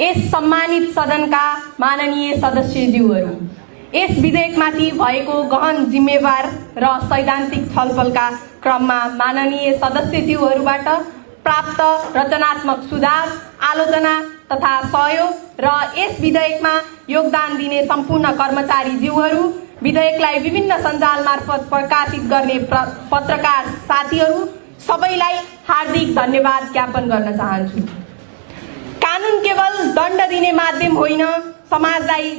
यस सम्मानित सदनका माननीय सदस्यज्यूहरू, यस विधेयकमाथि भएको गहन जिम्मेवार र सैद्धान्तिक छलफलका क्रममा माननीय सदस्यज्यूहरूबाट प्राप्त रचनात्मक सुझाव, आलोचना तथा सहयोग र यस विधेयकमा योगदान दिने सम्पूर्ण कर्मचारीज्यूहरू, विधेयकलाई विभिन्न सञ्जाल मार्फत प्रकाशित गर्ने पत्रकार साथीहरू सबैलाई हार्दिक धन्यवाद ज्ञापन गर्न चाहन्छु। कानुन केवल दण्ड दिने माध्यम होइन, समाजलाई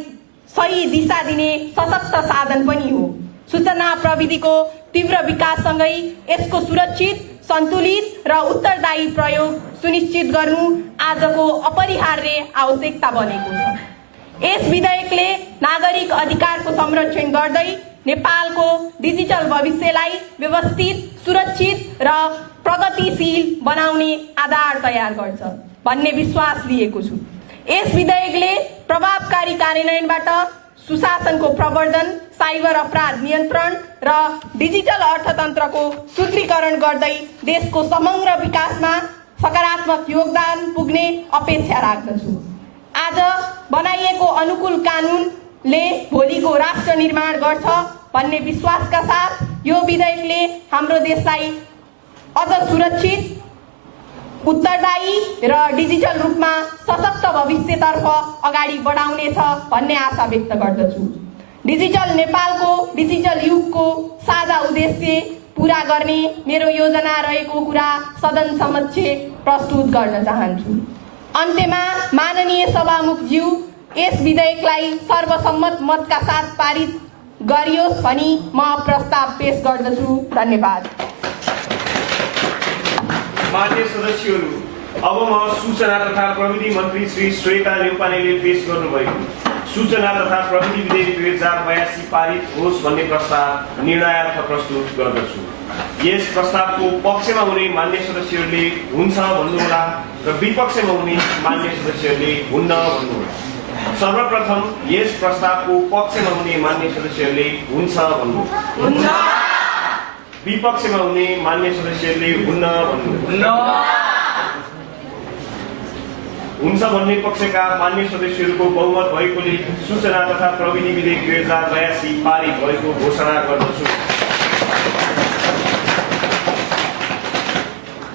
सही दिशा दिने सशक्त साधन पनि हो। सूचना प्रविधिको तीव्र विकाससँगै यसको सुरक्षित, सन्तुलित र उत्तरदायी प्रयोग सुनिश्चित गर्नु आजको अपरिहार्य आवश्यकता बनेको छ। यस विधेयकले नागरिक अधिकारको संरक्षण गर्दै नेपालको डिजिटल भविष्यलाई व्यवस्थित, सुरक्षित र प्रगतिशील बनाउने आधार तयार गर्छ भन्ने विश्वास लिएको छु। यस विधेयकले प्रभावकारी कार्यान्वयनबाट सुशासनको प्रवर्धन, साइबर अपराध नियन्त्रण र डिजिटल अर्थतन्त्रको सुदृढीकरण गर्दै देशको समग्र विकासमा सकारात्मक योगदान पुग्ने अपेक्षा राख्दछु। आज बनाइएको अनुकूल कानुनले भोलिको राष्ट्र निर्माण गर्छ भन्ने विश्वासका साथ यो विधेयकले हाम्रो देशलाई अझ सुरक्षित, उत्तरदायी र डिजिटल रूपमा सशक्त भविष्यतर्फ अगाडि बढाउनेछ भन्ने आशा व्यक्त गर्दछु। डिजिटल नेपालको डिजिटल युगको साझा उद्देश्य पूरा गर्ने मेरो योजना रहेको कुरा सदन समक्ष प्रस्तुत गर्न चाहन्छु। अन्त्यमा माननीय सभामुखज्यू, यस विधेयकलाई सर्वसम्मत मतका साथ पारित गरियोस् भनी म प्रस्ताव पेश गर्दछु। धन्यवाद। मान्य सदस्यहरू, अब म सूचना तथा प्रविधि मन्त्री श्री श्वेता न्यौपानेले पेश गर्नुभएको सूचना तथा प्रविधि विधेयक 2082 पारित होस् भन्ने प्रस्ताव निर्णयार्थ प्रस्तुत गर्दछु। यस प्रस्तावको पक्षमा हुने मान्य सदस्यहरूले हुन्छ भन्नुहोला र विपक्षमा हुने मान्य सदस्यहरूले हुन्न भन्नुहोला। सर्वप्रथम यस प्रस्तावको पक्षमा हुने मान्य सदस्यहरूले हुन्छ भन्नुहोला। विपक्षमा हुने मान्य सदस्यहरूले हुन्न भन्नुहोला। हुन्छ भन्ने पक्षका मान्य सदस्यहरूको बहुमत भएकोले सूचना तथा प्रविधि विधेयक 2082 पारित भएको घोषणा गर्दछु।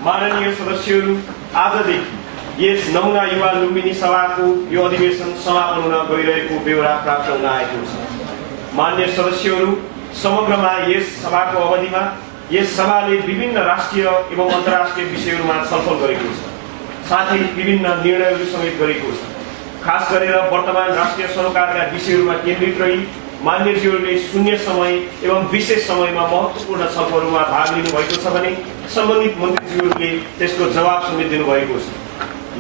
माननीय सदस्यहरू, आजदेखि यस नमुना युवा लुम्बिनी सभाको यो अधिवेशन समापन हुन गइरहेको बेहोरा प्राप्त हुन आएको छ। मान्य सदस्यहरू, समग्रमा यस सभाको अवधिमा यस सभाले विभिन्न राष्ट्रिय एवं अन्तर्राष्ट्रिय विषयहरूमा छलफल गरेको छ, साथै विभिन्न निर्णयहरू समेत गरेको छ। खास गरेर वर्तमान राष्ट्रिय सरोकारका विषयहरूमा केन्द्रित रही मान्यज्यूहरूले शून्य समय एवं विशेष समयमा महत्त्वपूर्ण छलफलहरूमा भाग लिनुभएको छ भने सम्बन्धित मन्त्रीज्यूहरूले त्यसको जवाब समेत दिनुभएको छ।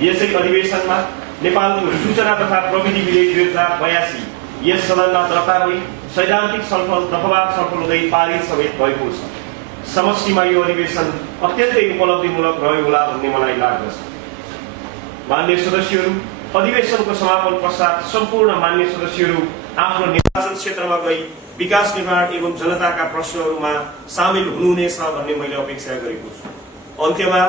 यसै अधिवेशनमा नेपालको सूचना तथा प्रविधि विधेयक 2082 यस सदनमा दर्ता भई सैद्धान्तिक छलफल, दफावार छलफल हुँदै पारित समेत भएको छ। समष्टिमा यो अधिवेशन अत्यन्तै उपलब्धिमूलक रह्यो होला भन्ने मलाई लाग्दछ। मान्य सदस्यहरू, अधिवेशनको समापन पश्चात सम्पूर्ण मान्य सदस्यहरू आफ्नो निर्वाचन क्षेत्रमा गई विकास निर्माण एवं जनताका प्रश्नहरूमा सामेल हुनुहुनेछ भन्ने मैले अपेक्षा गरेको छु। अन्त्यमा